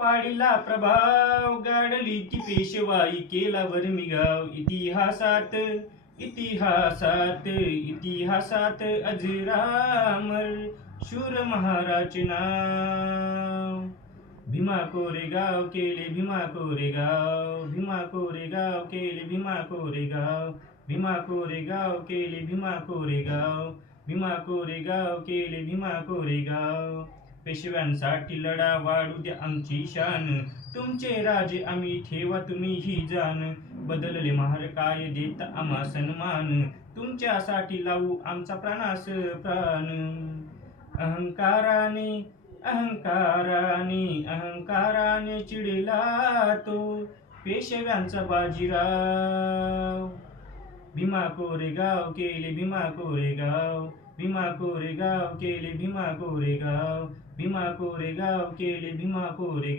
पाडिला प्रभाव, गाडली ती पेशवाई, केला वर्मिगाव. इतिहासात इतिहासात इतिहासात अजरामर शूर महाराज नाव. भीमा कोरेगाव केले भीमा कोरेगाव, भीमा कोरेगाव केले भीमा कोरेगाव, भीमा कोरेगाव केले भीमा कोरेगाव, भीमा कोरेगाव केले भीमा कोरेगाव. पेशव्यांसाठी लढा, वाढू द्या आमची शान, तुमचे राजे आम्ही, ठेवा तुम्ही ही जान. बदलले महार काय देत आम्हा सन्मान, तुमच्यासाठी लावू आमचा प्राणास प्राण. अहंकाराने अहंकाराने अहंकाराने चिडला तो, पेशव्यांचा बाजीराव. भीमा कोरेगाव केले भीमा कोरेगाव, भीमा कोरेगाव केले भीमा कोरेगाव, भीमा कोरेगाव केले भीमा कोरेगाव.